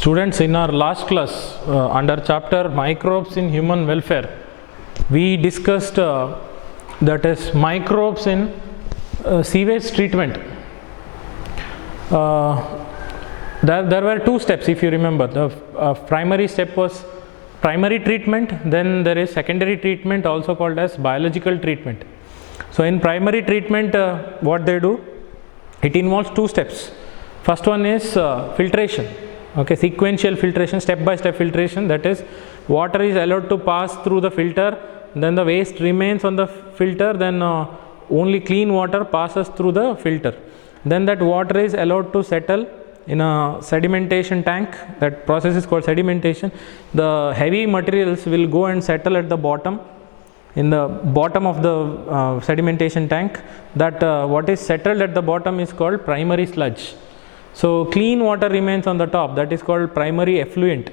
Students, in our last class under chapter microbes in human welfare, we discussed that is microbes in sewage treatment. There were two steps, if you remember. The primary step was primary treatment, then there is secondary treatment, also called as biological treatment. So in primary treatment, what they do, it involves two steps. First one is filtration, okay, sequential filtration, step by step filtration, that is water is allowed to pass through the filter, then the waste remains on the filter, then only clean water passes through the filter. Then that water is allowed to settle in a sedimentation tank. That process is called sedimentation. The heavy materials will go and settle at the bottom, in the bottom of the sedimentation tank. That what is settled at the bottom is called primary sludge. So clean water remains on the top, that is called primary effluent.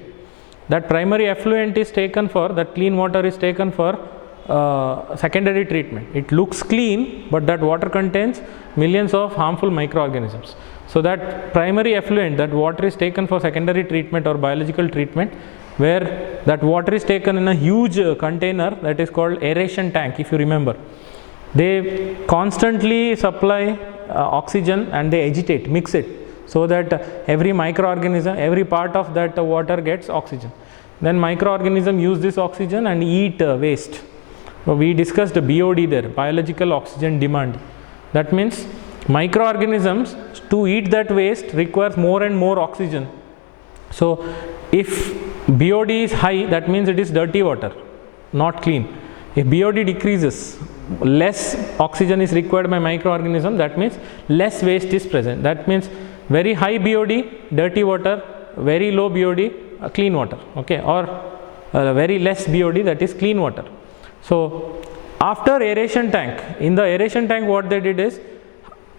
That primary effluent is taken for, that clean water is taken for secondary treatment. It looks clean, but that water contains millions of harmful microorganisms. So that primary effluent, that water is taken for secondary treatment or biological treatment, where that water is taken in a huge container, that is called aeration tank, if you remember. They constantly supply oxygen and they agitate, mix it, so that every microorganism, every part of that water gets oxygen. Then microorganisms use this oxygen and eat waste. So we discussed BOD there, biological oxygen demand. That means microorganisms to eat that waste requires more and more oxygen. So if BOD is high, that means it is dirty water, not clean. If BOD decreases, less oxygen is required by microorganism, that means less waste is present. That means very high BOD, dirty water, very low BOD, clean water, okay, or very less BOD, that is clean water. So after aeration tank, in the aeration tank what they did is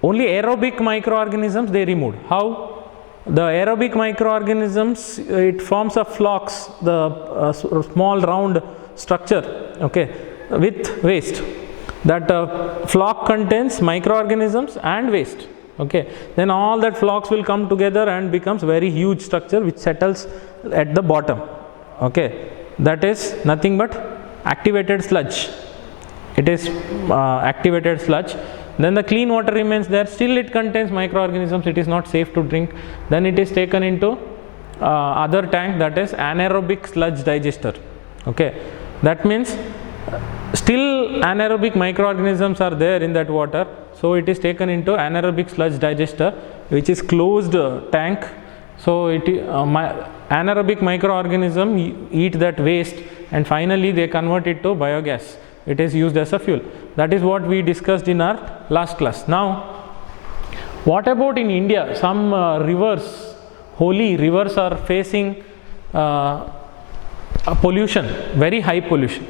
only aerobic microorganisms they removed. How? The aerobic microorganisms, it forms a flocks, the small round structure, okay, with waste. That flock contains microorganisms and waste, okay. Then all that flocks will come together and becomes very huge structure which settles at the bottom, okay. That is nothing but activated sludge. It is activated sludge. Then the clean water remains there, still it contains microorganisms, it is not safe to drink. Then it is taken into other tank, that is anaerobic sludge digester, okay. That means still anaerobic microorganisms are there in that water, so it is taken into anaerobic sludge digester, which is closed tank. So it anaerobic microorganisms eat that waste and finally they convert it to biogas. It is used as a fuel. That is what we discussed in our last class. Now, what about in India? Some rivers, holy rivers, are facing pollution, very high pollution.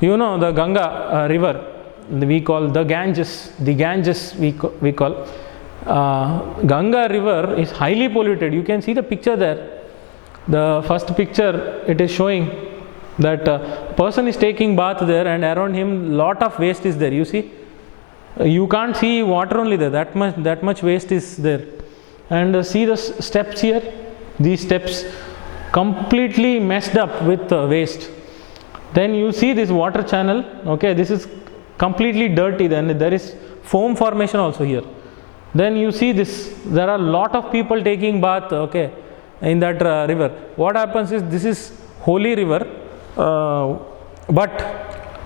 You know the Ganga river, we call the Ganges we call. Ganga river is highly polluted. You can see the picture there. The first picture, it is showing that person is taking bath there and around him lot of waste is there. You see, you can't see water only there, that much waste is there. And see the steps here, these steps completely messed up with waste. Then you see this water channel, okay, this is completely dirty, then there is foam formation also here. Then you see this, there are a lot of people taking bath, okay, in that river. What happens is, this is holy river, but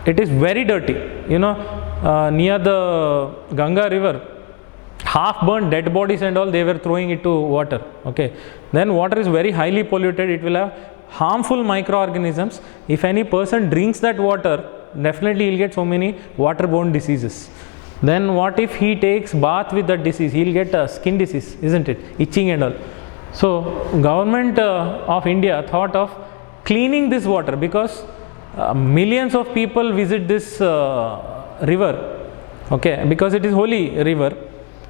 it is very dirty. You know, near the Ganga river, half burnt dead bodies and all, they were throwing it to water, okay. Then water is very highly polluted, it will have harmful microorganisms. If any person drinks that water, definitely he will get so many waterborne diseases. Then what if he takes bath with that disease? He will get a skin disease, isn't it? Itching and all. So government of India thought of cleaning this water, because millions of people visit this river, okay, because it is holy river.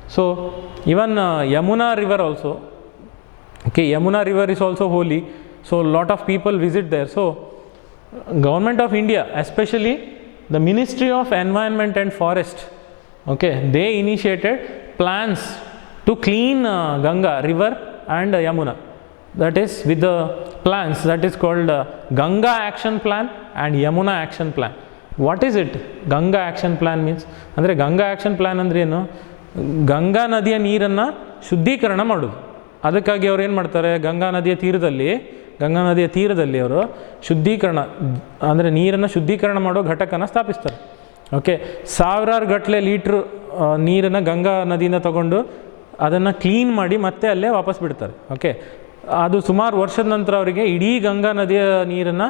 So even Yamuna river also, okay, Yamuna river is also holy, so lot of people visit there. So government of India, especially the Ministry of Environment and Forest, okay, they initiated plans to clean Ganga river and Yamuna. that is with the plans, that is called Ganga Action Plan and Yamuna Action Plan. What is it? Ganga Action Plan means, ಅಂದರೆ Ganga action plan ಅಂದರೆ ಏನು? ಗಂಗಾ ನದಿಯ ನೀರನ್ನು ಶುದ್ಧೀಕರಣ ಮಾಡೋದು. ಅದಕ್ಕಾಗಿ ಅವ್ರು ಏನು ಮಾಡ್ತಾರೆ, ಗಂಗಾ ನದಿಯ ತೀರದಲ್ಲಿ ಅವರು ಶುದ್ಧೀಕರಣ ಅಂದರೆ ನೀರನ್ನು ಶುದ್ಧೀಕರಣ ಮಾಡೋ ಘಟಕನ ಸ್ಥಾಪಿಸ್ತಾರೆ. ಓಕೆ, ಸಾವಿರಾರು ಗಟ್ಟಲೆ ಲೀಟ್ರ್ ನೀರನ್ನು ಗಂಗಾ ನದಿಯಿಂದ ತಗೊಂಡು ಅದನ್ನು ಕ್ಲೀನ್ ಮಾಡಿ ಮತ್ತೆ ಅಲ್ಲೇ ವಾಪಸ್ ಬಿಡ್ತಾರೆ. ಓಕೆ, ಅದು ಸುಮಾರು ವರ್ಷದ ನಂತರ ಅವರಿಗೆ ಇಡೀ ಗಂಗಾ ನದಿಯ ನೀರನ್ನು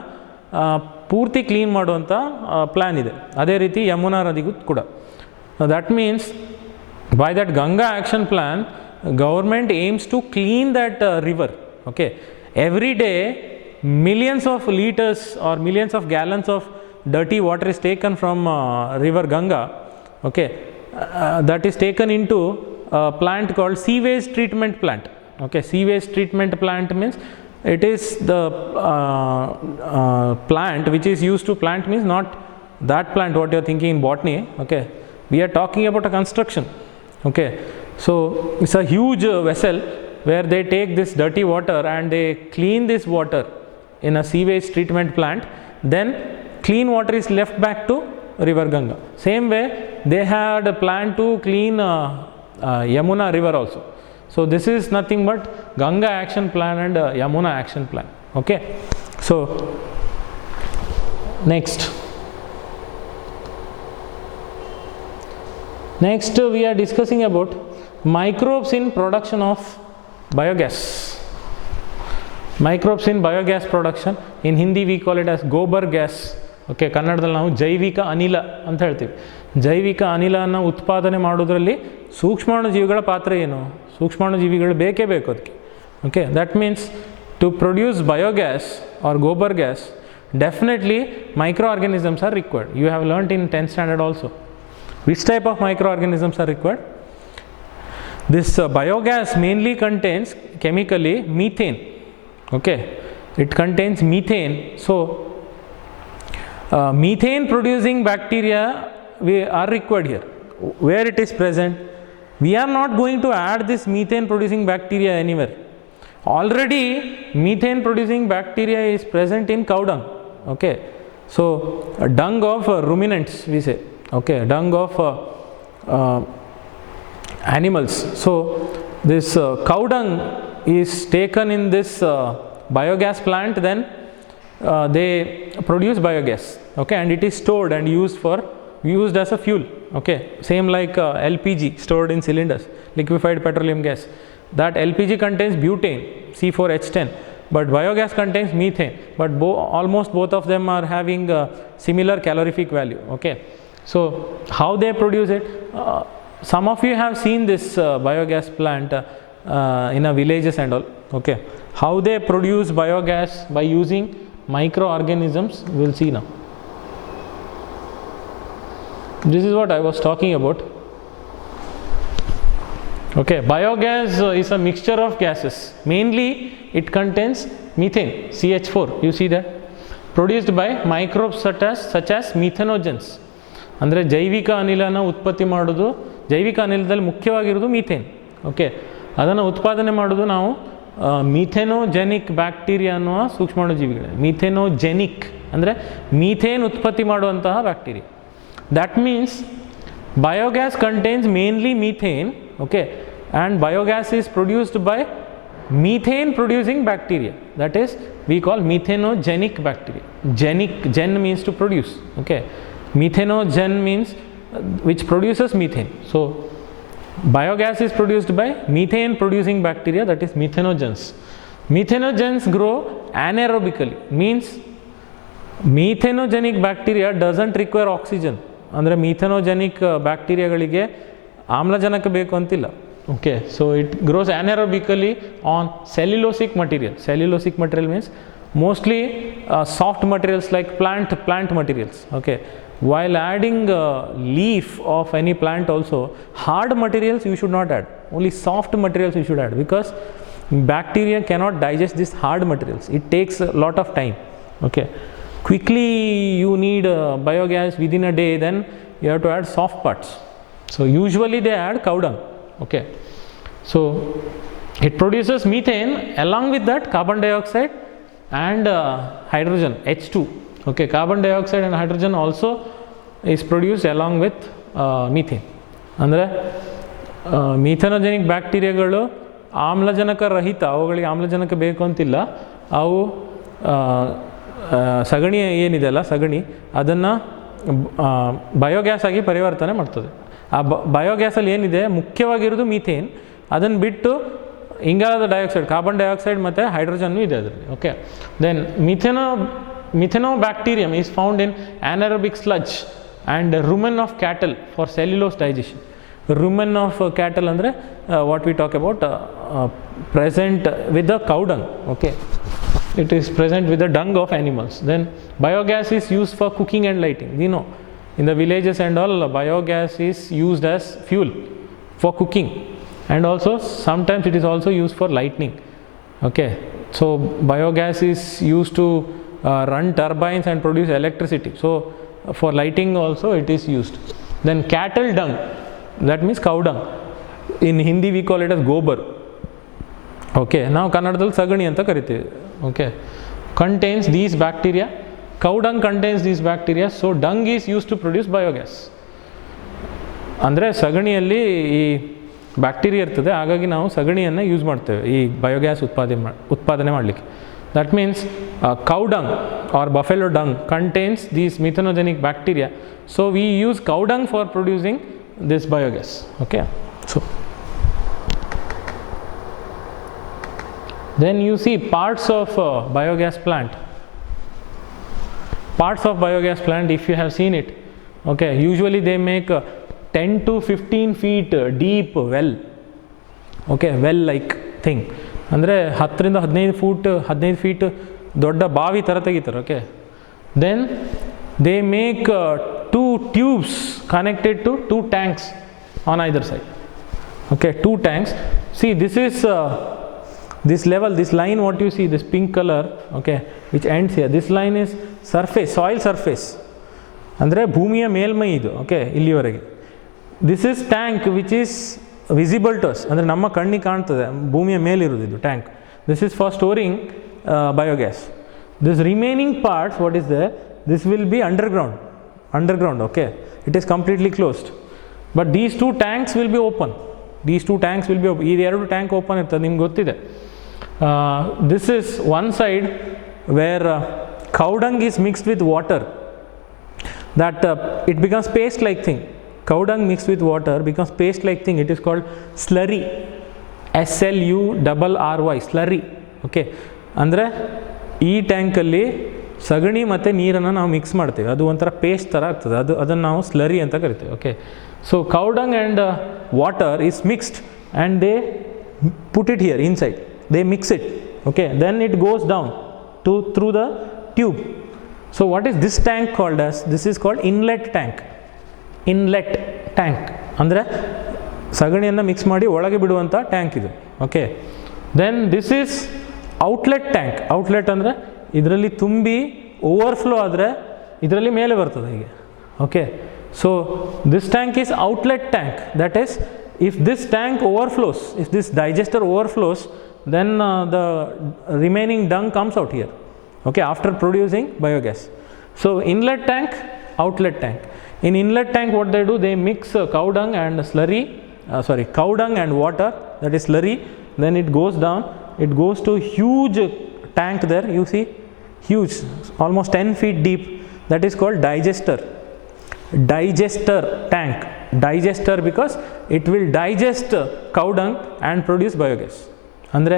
ಪೂರ್ತಿ ಕ್ಲೀನ್ ಮಾಡುವಂಥ ಪ್ಲ್ಯಾನ್ ಇದೆ. ಅದೇ ರೀತಿ ಯಮುನಾ ನದಿಗೂ ಕೂಡ. That means by that Ganga action plan government aims to clean that river. Okay, every day millions of liters or millions of gallons of dirty water is taken from river Ganga. Okay, that is taken into a plant called sewage treatment plant. Okay, sewage treatment plant means it is the plant which is used to plant, means not that plant what you are thinking in botany. Okay, we are talking about a construction. Okay, so it's a huge vessel where they take this dirty water and they clean this water in a sewage treatment plant, then clean water is left back to river Ganga. Same way they had a plan to clean Yamuna river also. So this is nothing but Ganga action plan and Yamuna action plan. Okay, so next we are discussing about microbes in production of biogas. Microbes in biogas production, in Hindi we call it as gobar gas. Okay, ಕನ್ನಡದಲ್ಲಿ ನಾವು ಜೈವಿಕ ಅನಿಲ ಅಂತ ಹೇಳ್ತೀವಿ. ಜೈವಿಕ ಅನಿಲನ ಉತ್ಪಾದನೆ ಮಾಡೋದ್ರಲ್ಲಿ ಸೂಕ್ಷ್ಮಾಣುಜೀವಿಗಳ ಪಾತ್ರ ಏನು? ಸೂಕ್ಷ್ಮಾಣುಜೀವಿಗಳು ಬೇಕೇ ಬೇಕು ಅದಕ್ಕೆ. Okay, that means to produce biogas or gobar gas definitely micro organisms are required. You have learned in 10th standard also. Which type of microorganisms are required? This biogas mainly contains chemically methane. Okay, it contains methane. So methane producing bacteria are required here. Where it is present, we are not going to add this methane producing bacteria anywhere. Already methane producing bacteria is present in cow dung. Okay, so dung of ruminants we say. Okay, dung of animals. So this cow dung is taken in this biogas plant, then they produce biogas. Okay, and it is stored and used as a fuel. Okay, same like LPG stored in cylinders, liquefied petroleum gas. That LPG contains butane, C4H10, but biogas contains methane, but almost both of them are having similar calorific value. Okay, so how they produce it? Some of you have seen this biogas plant in a villages and all. Okay, how they produce biogas by using microorganisms, we will see now. This is what I was talking about. Okay, biogas is a mixture of gases. Mainly it contains methane, CH4. You see that? Produced by microbes such as methanogens. ಅಂದರೆ ಜೈವಿಕ ಅನಿಲನ ಉತ್ಪತ್ತಿ ಮಾಡೋದು, ಜೈವಿಕ ಅನಿಲದಲ್ಲಿ ಮುಖ್ಯವಾಗಿರೋದು methane. Okay, ಅದನ್ನು ಉತ್ಪಾದನೆ ಮಾಡೋದು ನಾವು ಮೀಥೆನೋಜೆನಿಕ್ bacteria ಅನ್ನುವ ಸೂಕ್ಷ್ಮಾಣುಜೀವಿಗಳು. ಮೀಥೆನೋಜೆನಿಕ್ ಅಂದರೆ ಮೀಥೇನ್ ಉತ್ಪತ್ತಿ ಮಾಡುವಂತಹ bacteria. That means biogas contains mainly methane. Okay, and biogas is produced by methane producing bacteria, that is we call methanogenic bacteria. Gen means to produce. Okay, methanogen means which produces methane. So biogas is produced by methane producing bacteria, that is methanogens. Methanogens grow anaerobically, means methanogenic bacteria doesn't require oxygen. ಅಂದರೆ ಮಿಥೆನೋಜೆನಿಕ್ ಬ್ಯಾಕ್ಟೀರಿಯಾಗಳಿಗೆ ಆಮ್ಲಜನಕ ಬೇಕು ಅಂತಿಲ್ಲ. Okay, so it grows anaerobically on cellulosic material. Cellulosic material means mostly soft materials like plant materials. Okay, while adding leaf of any plant also, hard materials you should not add, only soft materials you should add, because bacteria cannot digest these hard materials. It takes a lot of time. Okay, quickly you need biogas within a day, then you have to add soft parts. So usually they add cow dung. Okay, so It produces methane, along with that carbon dioxide and hydrogen, H2. Okay, carbon dioxide and hydrogen also is produced along with methane. ಅಂದರೆ ಮೀಥನೋಜೆನಿಕ್ ಬ್ಯಾಕ್ಟೀರಿಯಾಗಳು ಆಮ್ಲಜನಕ ರಹಿತ, ಅವುಗಳಿಗೆ ಆಮ್ಲಜನಕ ಬೇಕು ಅಂತಿಲ್ಲ, ಅವು ಸಗಣಿ ಏನಿದೆ ಸಗಣಿ ಅದನ್ನು ಬಯೋಗ್ಯಾಸ್ ಆಗಿ ಪರಿವರ್ತನೆ ಮಾಡ್ತದೆ. ಆ ಬಯೋಗ್ಯಾಸಲ್ಲಿ ಏನಿದೆ ಮುಖ್ಯವಾಗಿರೋದು ಮೀಥೇನ್, ಅದನ್ನು ಬಿಟ್ಟು ಇಂಗಾಲದ ಡೈಆಕ್ಸೈಡ್, ಕಾರ್ಬನ್ ಡೈಆಕ್ಸೈಡ್ ಮತ್ತು ಹೈಡ್ರೋಜನ್ನು ಇದೆ ಅದರಲ್ಲಿ. Okay, then methanobacterium is found in anaerobic sludge and rumen of cattle for cellulose digestion. Rumen of cattle ಅಂದರೆ what we talk about present with the cow dung. Okay, it is present with the dung of animals. Then biogas is used for cooking and lighting. We know in the villages and all, biogas is used as fuel for cooking, and also sometimes it is also used for lightning. Okay, so biogas is used to run turbines and produce electricity. So for lighting also it is used. Then cattle dung, that means cow dung. In Hindi we call it as gobar. Okay, ನಾವು ಕನ್ನಡದಲ್ಲಿ ಸಗಣಿ ಅಂತ ಕರಿತೀವಿ. Okay, contains these bacteria. Cow dung contains these bacteria, so dung is used to produce biogas. ಅಂದರೆ ಸಗಣಿಯಲ್ಲಿ ಈ bacteria ಇರ್ತದೆ, ಹಾಗಾಗಿ ನಾವು ಸಗಣಿಯನ್ನು ಯೂಸ್ ಮಾಡ್ತೇವೆ ಈ ಬಯೋಗ್ಯಾಸ್ ಉತ್ಪಾದನೆ ಮಾಡಲಿಕ್ಕೆ. That means cow dung or buffalo dung contains these methanogenic bacteria, so we use cow dung for producing this biogas. Okay, so then you see parts of biogas plant. Parts of biogas plant, if you have seen it, okay, usually they make 10 to 15 feet deep well. Okay, well like thing. ಅಂದರೆ 10ರಿಂದ 15 feet ದೊಡ್ಡ ಬಾವಿ ಥರ ತೆಗಿತಾರೆ. Okay, then they make 2 tubes connected to 2 tanks on either side. Okay, 2 tanks. See this is this level, this line what you see, this pink color, okay, which ends here, this line is surface, soil surface, ಅಂದರೆ ಭೂಮಿಯ ಮೇಲ್ಮೈ ಇದು. Okay, ಇಲ್ಲಿವರೆಗೆ. This is tank which is visible to us, ಅಂದರೆ ನಮ್ಮ ಕಣ್ಣಿಗೆ ಕಾಣ್ತದೆ, ಭೂಮಿಯ ಮೇಲಿರೋದು ಇದು tank. This is for storing biogas. This remaining parts what is there, this will be underground. Okay, it is completely closed, but these 2 tanks will be open. ಈ 2 tank open ಇರ್ತದೆ, ನಿಮ್ಗೆ ಗೊತ್ತಿದೆ. This is one side where cow dung is mixed with water, that it becomes paste like thing. Cow dung mixed with water becomes paste like thing. It is called slurry, SLURRY, slurry. Okay, ಅಂದರೆ ಈ ಟ್ಯಾಂಕಲ್ಲಿ ಸಗಣಿ ಮತ್ತು ನೀರನ್ನು ನಾವು mix ಮಾಡ್ತೀವಿ, ಅದು ಒಂಥರ paste ಥರ ಆಗ್ತದೆ, ಅದನ್ನು ನಾವು ಸ್ಲರಿ ಅಂತ ಕರಿತೀವಿ. Okay, so cow dung and water is mixed and they put it here inside, they mix it. Okay, then it goes down through the tube. So what is this tank called as? This is called inlet tank. ಅಂದರೆ ಸಗಣಿಯನ್ನು mix ಮಾಡಿ ಒಳಗೆ ಬಿಡುವಂಥ tank ಇದು. Okay, then this is outlet tank. Outlet ಅಂದರೆ ಇದರಲ್ಲಿ ತುಂಬಿ overflow ಆದರೆ ಇದರಲ್ಲಿ ಮೇಲೆ ಬರ್ತದೆ ಹೀಗೆ. Okay, so this tank is outlet tank. That is if this tank overflows, if this digester overflows, then the remaining dung comes out here. Okay, after producing biogas. So inlet tank, outlet tank. In inlet tank what they do, they mix cow dung and cow dung and water, that is slurry. Then it goes down, it goes to huge tank there, you see, huge, almost 10 feet deep, that is called digester tank. Digester because it will digest cow dung and produce biogas. ಅಂದರೆ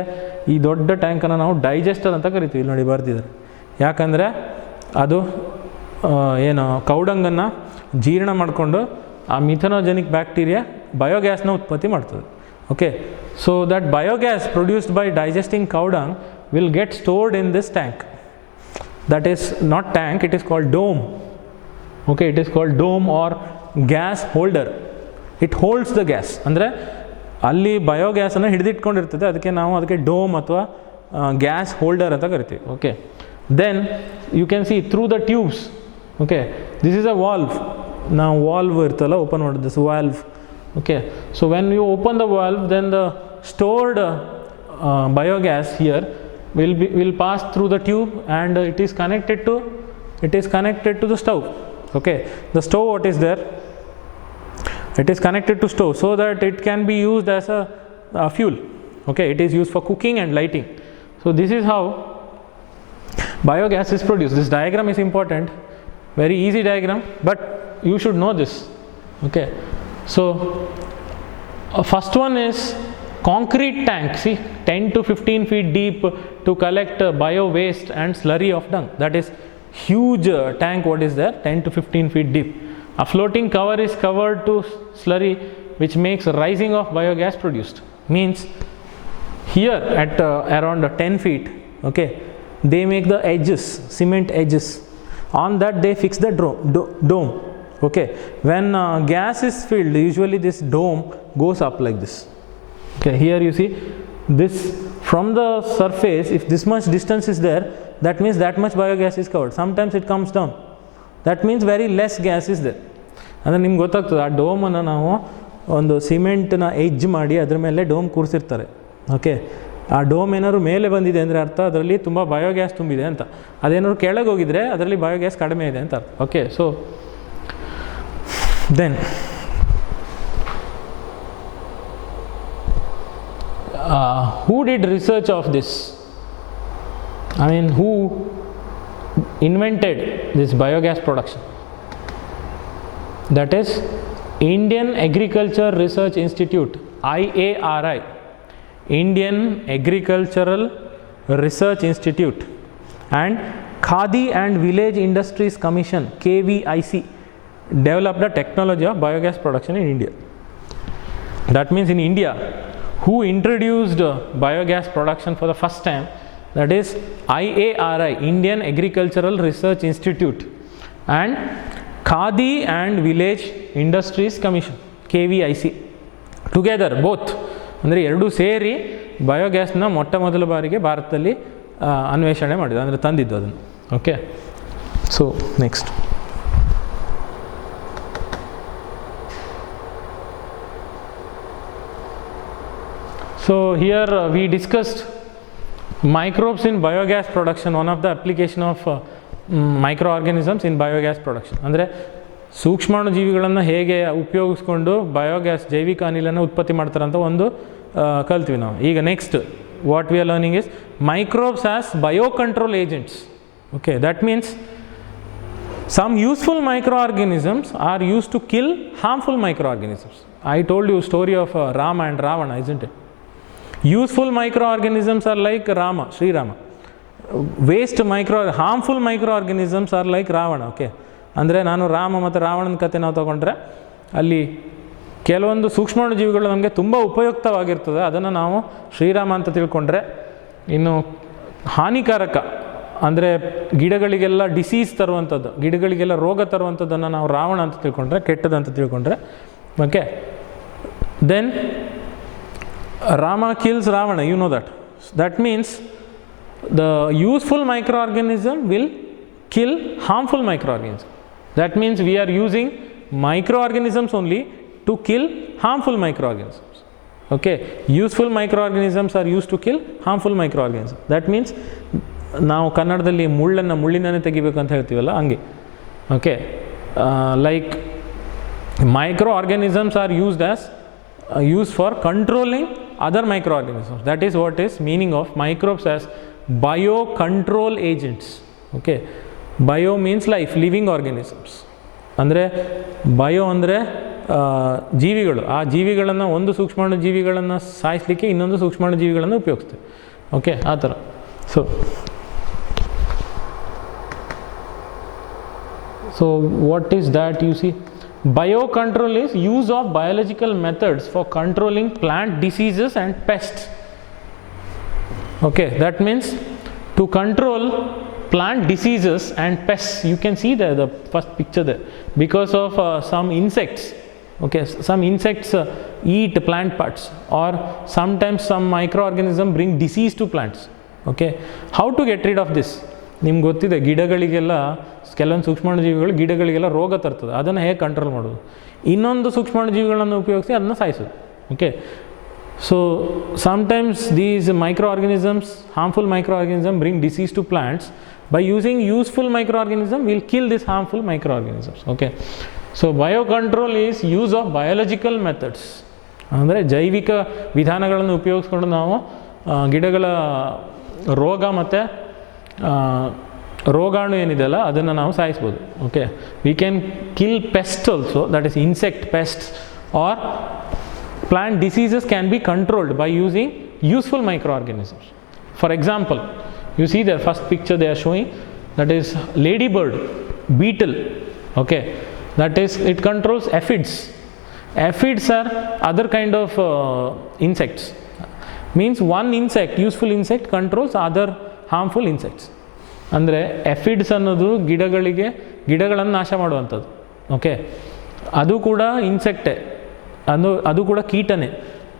ಈ ದೊಡ್ಡ ಟ್ಯಾಂಕನ್ನು ನಾವು digester ಅಂತ ಕರಿತೀವಿ. ಇಲ್ಲಿ ನೋಡಿ ಬರ್ತಿದ್ದಾರೆ, ಯಾಕಂದರೆ ಅದು ಏನು ಕೌಡಂಗನ್ನು ಜೀರ್ಣ ಮಾಡಿಕೊಂಡು ಆ ಮಿಥನೋಜೆನಿಕ್ ಬ್ಯಾಕ್ಟೀರಿಯಾ ಬಯೋಗ್ಯಾಸ್ನ ಉತ್ಪತ್ತಿ ಮಾಡ್ತದೆ. Okay, so that biogas produced by digesting cow dung will get stored in this tank. That is not tank, it is called dome. Okay, it is called dome or gas holder. It holds the gas, ಅಂದರೆ ಅಲ್ಲಿ ಬಯೋಗ್ಯಾಸನ್ನು ಹಿಡಿದಿಟ್ಕೊಂಡಿರ್ತದೆ, ಅದಕ್ಕೆ dome ಅಥವಾ gas holder ಅಂತ ಕರಿತೀವಿ. Okay, then you can see through the tubes. Okay, this is a valve. ನಾವು valve ಇರ್ತಲ್ಲ open ಮಾಡೋದು, this valve. Okay, so when you open the valve, then the stored biogas here will pass through the tube, and it is connected to the stove. Okay, the stove, what is there, it is connected to stove so that it can be used as a fuel. Okay, it is used for cooking and lighting. So this is how biogas is produced. This diagram is important, very easy diagram, but you should know this. Okay, so first one is concrete tank, see, 10 to 15 feet deep to collect bio waste and slurry of dung. That is huge tank, what is there, 10 to 15 feet deep. A floating cover is covered to slurry, which makes rising of biogas produced. Means here at around 10 feet, okay, they make the edges, cement edges. On that they fix the dome. Okay, when gas is filled, usually this dome goes up like this. Okay, here you see this from the surface. If this much distance is there, that means that much biogas is covered. Sometimes it comes down. That means very less gas is there. ಅಂದರೆ ನಿಮ್ಗೆ ಗೊತ್ತಾಗ್ತದೆ, ಆ ಡೋಮನ್ನು ನಾವು ಒಂದು ಸಿಮೆಂಟ್ನ edge ಮಾಡಿ ಅದ್ರ ಮೇಲೆ dome ಕೂರಿಸಿರ್ತಾರೆ. Okay, ಆ ಡೋಮ್ ಏನಾದ್ರು ಮೇಲೆ ಬಂದಿದೆ ಅಂದರೆ ಅರ್ಥ ಅದರಲ್ಲಿ ತುಂಬ ಬಯೋಗ್ಯಾಸ್ ತುಂಬಿದೆ ಅಂತ. ಅದೇನಾದ್ರು ಕೆಳಗೆ ಹೋಗಿದ್ರೆ ಅದರಲ್ಲಿ ಬಯೋಗ್ಯಾಸ್ ಕಡಿಮೆ ಇದೆ ಅಂತ ಅರ್ಥ. Okay, so then who did research of this? I mean, who invented this biogas production? That is Indian Agriculture Research Institute, IARI, Indian Agricultural Research Institute, and Khadi and Village Industries Commission, KVIC, developed the technology of biogas production in India. That means in India, who introduced biogas production for the first time? That is IARI, Indian Agricultural Research Institute, and Khadi and Village Industries Commission, KVIC. Together both, ಅಂದರೆ ಎರಡೂ ಸೇರಿ ಬಯೋಗ್ಯಾಸ್ನ ಮೊಟ್ಟ ಮೊದಲ ಬಾರಿಗೆ ಭಾರತದಲ್ಲಿ ಅನ್ವೇಷಣೆ ಮಾಡಿದ್ದು, ಅಂದರೆ ತಂದಿದ್ದು ಅದನ್ನು. Okay, so next So here we discussed microbes in biogas production, one of the application of microorganisms in biogas production. ಅಂದರೆ ಸೂಕ್ಷ್ಮಾಣು ಜೀವಿಗಳನ್ನು ಹೇಗೆ ಉಪಯೋಗಿಸ್ಕೊಂಡು ಬಯೋಗ್ಯಾಸ್ ಜೈವಿಕ ಅನಿಲನ ಉತ್ಪತ್ತಿ ಮಾಡ್ತಾರೆ ಅಂತ ಒಂದು ಕಲ್ತೀವಿ ನಾವು. ಈಗ next what we are learning is microbes as bio control agents. Okay, that means some useful microorganisms are used to kill harmful microorganisms. I told you story of Rama and Ravana, isn't it? Useful microorganisms are like Rama, Sri Rama. Harmful microorganisms are like Ravana. Okay, ಅಂದರೆ ನಾನು ರಾಮ ಮತ್ತು ರಾವಣನ ಕತೆ ನಾವು ತಗೊಂಡ್ರೆ ಅಲ್ಲಿ ಕೆಲವೊಂದು ಸೂಕ್ಷ್ಮಾಣು ಜೀವಿಗಳು ನಮಗೆ ತುಂಬ ಉಪಯುಕ್ತವಾಗಿರ್ತದೆ, ಅದನ್ನು ನಾವು ಶ್ರೀರಾಮ ಅಂತ ತಿಳ್ಕೊಂಡ್ರೆ. ಇನ್ನು ಹಾನಿಕಾರಕ ಅಂದರೆ ಗಿಡಗಳಿಗೆಲ್ಲ ಡಿಸೀಸ್ ತರುವಂಥದ್ದು, ಗಿಡಗಳಿಗೆಲ್ಲ ರೋಗ ತರುವಂಥದ್ದನ್ನು ನಾವು ರಾವಣ ಅಂತ ತಿಳ್ಕೊಂಡ್ರೆ, ಕೆಟ್ಟದಂತ ತಿಳ್ಕೊಂಡ್ರೆ. Okay, then Rama kills Ravana, you know that. That means the useful microorganism will kill harmful microorganisms. That means we are using microorganisms only to kill harmful microorganisms. Okay, useful microorganisms are used to kill harmful microorganisms. That means ನಾವು ಕನ್ನಡದಲ್ಲಿ ಮುಳ್ಳಿನನ್ನೇ ತೆಗಿಬೇಕು ಅಂತ ಹೇಳ್ತೀವಲ್ಲ, ಹಂಗೆ. Okay, like micro organisms are used for controlling other microorganisms. That is what is meaning of microbes as biocontrol agents. Okay, bio means life, living organisms. ಅಂದರೆ bio ಅಂದರೆ ಜೀವಿಗಳು, ಆ ಜೀವಿಗಳನ್ನು ಒಂದು ಸೂಕ್ಷ್ಮಾಣು ಜೀವಿಗಳನ್ನು ಸಾಯಿಸಲಿಕ್ಕೆ ಇನ್ನೊಂದು ಸೂಕ್ಷ್ಮಾಣು ಜೀವಿಗಳನ್ನು ಉಪಯೋಗಿಸ್ತೀವಿ. ಓಕೆ, ಆ ಥರ. So what is that? You see, biocontrol is use of biological methods for controlling plant diseases and pests. Okay, that means to control plant diseases and pests. You can see there the first picture there, because of some insects. Okay, some insects eat plant parts, or sometimes some microorganism bring disease to plants. Okay, how to get rid of this? ನಿಮ್ಗೆ ಗೊತ್ತಿದೆ, ಗಿಡಗಳಿಗೆಲ್ಲ ಕೆಲವೊಂದು ಸೂಕ್ಷ್ಮಾಣು ಜೀವಿಗಳು ಗಿಡಗಳಿಗೆಲ್ಲ ರೋಗ ತರ್ತದೆ, ಅದನ್ನು ಹೇಗೆ control ಮಾಡೋದು? ಇನ್ನೊಂದು ಸೂಕ್ಷ್ಮಾಣು ಜೀವಿಗಳನ್ನು ಉಪಯೋಗಿಸಿ ಅದನ್ನು ಸಾಯಿಸೋದು. Okay, So sometimes these microorganisms, harmful microorganisms, bring disease to plants. By using useful microorganism, we'll kill these harmful microorganisms. Okay. So biocontrol is use of biological methods. ಅಂದರೆ ಜೈವಿಕ ವಿಧಾನಗಳನ್ನು ಉಪಯೋಗಿಸ್ಕೊಂಡು ನಾವು ಗಿಡಗಳ ರೋಗ ಮತ್ತು ರೋಗಾಣು ಏನಿದೆಯಲ್ಲ ಅದನ್ನು ನಾವು ಸಾಯಿಸ್ಬೋದು. Okay, we can kill pest also, that is insect pest are plant diseases can be controlled by using useful microorganisms. For example, you see the first picture they are showing, that is ladybird beetle. Okay, that is, it controls aphids. Aphids are other kind of insects. Means one insect, useful insect, controls other harmful insects. ಅಂದರೆ aphids ಅನ್ನೋದು ಗಿಡಗಳನ್ನು ನಾಶ ಮಾಡುವಂಥದ್ದು. Okay, ಅದು ಕೂಡ ಇನ್ಸೆಕ್ಟೇ, ಅದು ಕೂಡ ಕೀಟನೇ.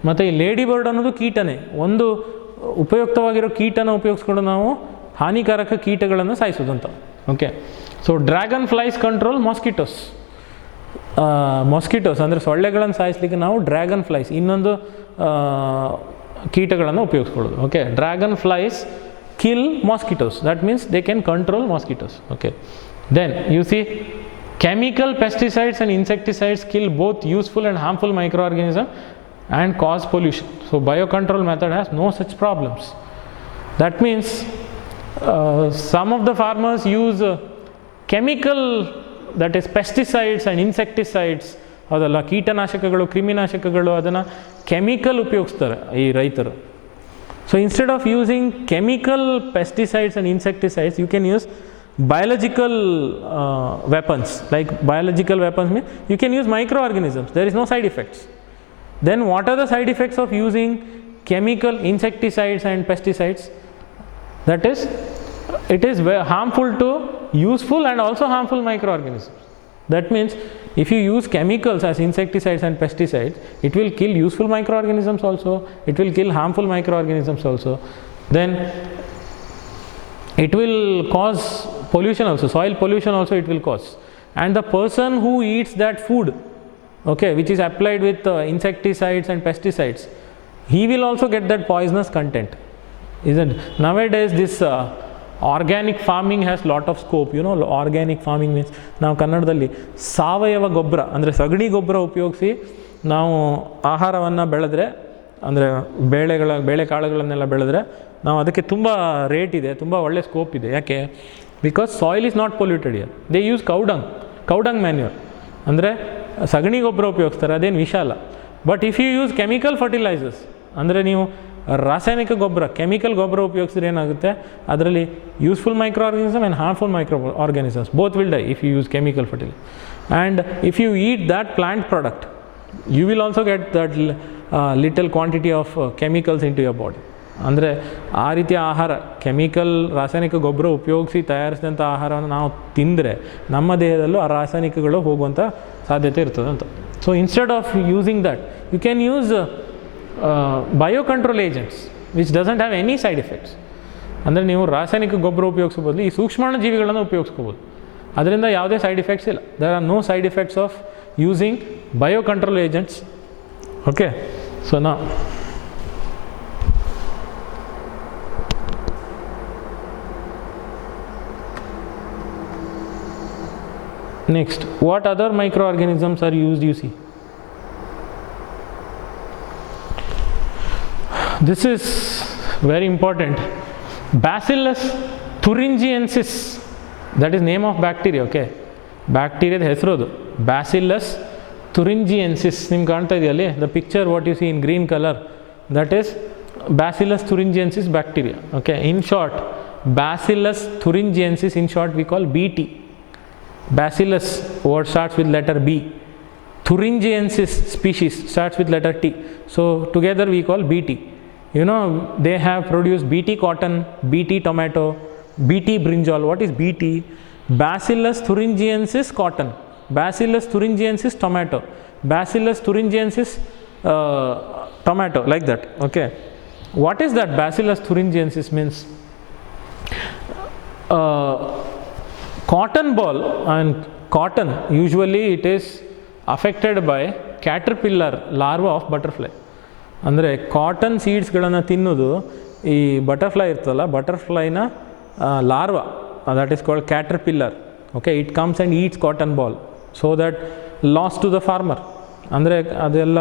ಮತ್ತು ಈ ಲೇಡಿ ಬರ್ಡ್ ಅನ್ನೋದು ಕೀಟನೇ. ಒಂದು ಉಪಯುಕ್ತವಾಗಿರೋ ಕೀಟನ ಉಪಯೋಗಿಸ್ಕೊಂಡು ನಾವು ಹಾನಿಕಾರಕ ಕೀಟಗಳನ್ನು ಸಾಯಿಸೋದಂತ. Okay, so dragon flies control mosquitoes. Mosquitoes ಅಂದರೆ ಸೊಳ್ಳೆಗಳನ್ನು ಸಾಯಿಸಲಿಕ್ಕೆ ನಾವು ಡ್ರ್ಯಾಗನ್ ಫ್ಲೈಸ್, ಇನ್ನೊಂದು ಕೀಟಗಳನ್ನು ಉಪಯೋಗಿಸ್ಕೊಳ್ಳೋದು. Okay, dragon flies kill mosquitoes, that means they can control mosquitoes. Okay, then you see chemical pesticides and insecticides kill both useful and harmful microorganisms and cause pollution. So biocontrol method has no such problems. That means some of the farmers use chemical, that is pesticides and insecticides, ಅದಲ್ಲ ಕೀಟನಾಶಕಗಳು ಕ್ರಿಮಿನಾಶಕಗಳು, ಅದನ್ನು chemical ಉಪಯೋಗಿಸ್ತಾರೆ ಈ ರೈತರು. So instead of using chemical pesticides and insecticides, you can use biological weapons. Like biological weapons means you can use microorganisms, there is no side effects. Then what are the side effects of using chemical insecticides and pesticides? That is, it is harmful to useful and also harmful microorganisms. That means if you use chemicals as insecticides and pesticides, it will kill useful microorganisms also, it will kill harmful microorganisms also. Then it will cause pollution also, soil pollution also it will cause. And the person who eats that food, okay, which is applied with insecticides and pesticides, he will also get that poisonous content, isn't it? Nowadays this organic farming has lot of scope. You know, organic farming means ನಾವು ಕನ್ನಡದಲ್ಲಿ ಸಾವಯವ ಗೊಬ್ಬರ ಅಂದರೆ ಸಗಣಿ ಗೊಬ್ಬರ ಉಪಯೋಗಿಸಿ ನಾವು ಆಹಾರವನ್ನು ಬೆಳೆದ್ರೆ, ಅಂದರೆ ಬೇಳೆಕಾಳುಗಳನ್ನೆಲ್ಲ ಬೆಳೆದ್ರೆ ನಾವು ಅದಕ್ಕೆ ತುಂಬ ರೇಟ್ ಇದೆ, ತುಂಬ ಒಳ್ಳೆ ಸ್ಕೋಪ್ ಇದೆ. ಯಾಕೆ? Because soil is not polluted here. They use cow dung manure, ಅಂದರೆ ಸಗಣಿ ಗೊಬ್ಬರ ಉಪಯೋಗಿಸ್ತಾರೆ, ಅದೇನು ವಿಷ ಅಲ್ಲ. But if you use chemical fertilisers, ಅಂದರೆ ನೀವು ರಾಸಾಯನಿಕ ಗೊಬ್ಬರ, ಕೆಮಿಕಲ್ ಗೊಬ್ಬರ ಉಪಯೋಗಿಸಿದ್ರೆ ಏನಾಗುತ್ತೆ, ಅದರಲ್ಲಿ useful micro organism and harmful micro organisms both will die if you use chemical fertiliser. And if you eat that plant product, you will also get that little quantity of chemicals into your body. ಅಂದರೆ ಆ ರೀತಿಯ ಆಹಾರ, chemical ರಾಸಾಯನಿಕ ಗೊಬ್ಬರ ಉಪಯೋಗಿಸಿ ತಯಾರಿಸಿದಂಥ ಆಹಾರವನ್ನು ನಾವು ತಿಂದರೆ ನಮ್ಮ ದೇಹದಲ್ಲೂ ಆ ರಾಸಾಯನಿಕಗಳು ಹೋಗುವಂಥ ಸಾಧ್ಯತೆ ಇರ್ತದೆ ಅಂತ. So instead of using that, you can use biocontrol agents which doesn't have any side effects. ಅಂದರೆ ನೀವು ರಾಸಾಯನಿಕ ಗೊಬ್ಬರ ಉಪಯೋಗಿಸೋ ಬದಲು ಈ ಸೂಕ್ಷ್ಮಾಣು ಜೀವಿಗಳನ್ನು ಉಪಯೋಗಿಸ್ಕೋಬೋದು, ಅದರಿಂದ ಯಾವುದೇ ಸೈಡ್ ಎಫೆಕ್ಟ್ಸ್ ಇಲ್ಲ. There are no side effects of using biocontrol agents. Okay, so ನಾ next, what other microorganisms are used, you see? This is very important. Bacillus thuringiensis, that is name of bacteria. Okay, bacteria ಹೆಸರು ಅದು Bacillus thuringiensis. ನಿಮ್ಗೆ ಕಾಣ್ತಾ ಇದೆಯಲ್ಲಿ the picture what you see in green color, that is Bacillus thuringiensis bacteria. Okay, in short Bacillus thuringiensis, in short we call BT. Bacillus word starts with letter B. Thuringiensis species starts with letter T. So together we call BT. You know, they have produced BT cotton, BT tomato, BT brinjal. What is BT? Bacillus thuringiensis cotton, Bacillus thuringiensis tomato, Bacillus thuringiensis tomato, like that. Okay, what is that Bacillus thuringiensis means? Cotton ball, and cotton usually it is affected by caterpillar larva of butterfly. ಅಂದರೆ cotton ಸೀಡ್ಸ್ಗಳನ್ನು ತಿನ್ನೋದು ಈ butterfly ಇರ್ತಲ್ಲ, ಬಟರ್ಫ್ಲೈನ larva, that is called caterpillar. Okay, it comes and eats cotton ball so that loss to the farmer. ಅಂದರೆ ಅದೆಲ್ಲ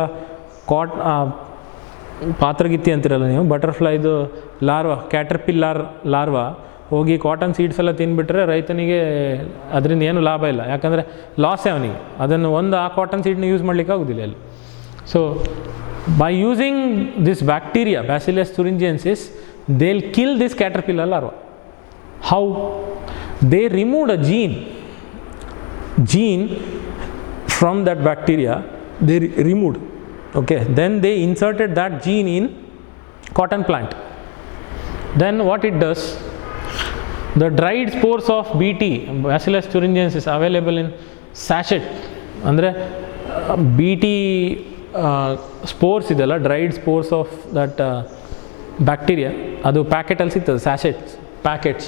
ಪಾತ್ರಗಿತ್ತಿ ಅಂತಿರಲ್ಲ ನೀವು, ಬಟರ್ಫ್ಲೈದು ಲಾರ್ವಾ, ಕ್ಯಾಟರ್ಪಿಲ್ಲರ್ ಲಾರ್ವಾ ಹೋಗಿ ಕಾಟನ್ ಸೀಡ್ಸ್ ಎಲ್ಲ ತಿಂದುಬಿಟ್ರೆ ರೈತನಿಗೆ ಅದರಿಂದ ಏನು ಲಾಭ ಇಲ್ಲ, ಯಾಕಂದರೆ ಲಾಸೇ ಅವನಿಗೆ. ಅದನ್ನು ಆ ಕಾಟನ್ ಸೀಡ್ನ ಯೂಸ್ ಮಾಡಲಿಕ್ಕೆ ಆಗೋದಿಲ್ಲ ಅಲ್ಲಿ. So by using this bacteria, Bacillus thuringiensis, they'll kill this caterpillar larva. How? They removed a gene from that bacteria, they removed. Okay, then they inserted that gene in cotton plant. Then what it does, the dried spores of BT, Bacillus thuringiensis, available in sachet, andre BT spores ಇದೆಲ್ಲ, dried spores of that bacteria, ಅದು ಪ್ಯಾಕೆಟಲ್ಲಿ ಸಿಗ್ತದೆ, packets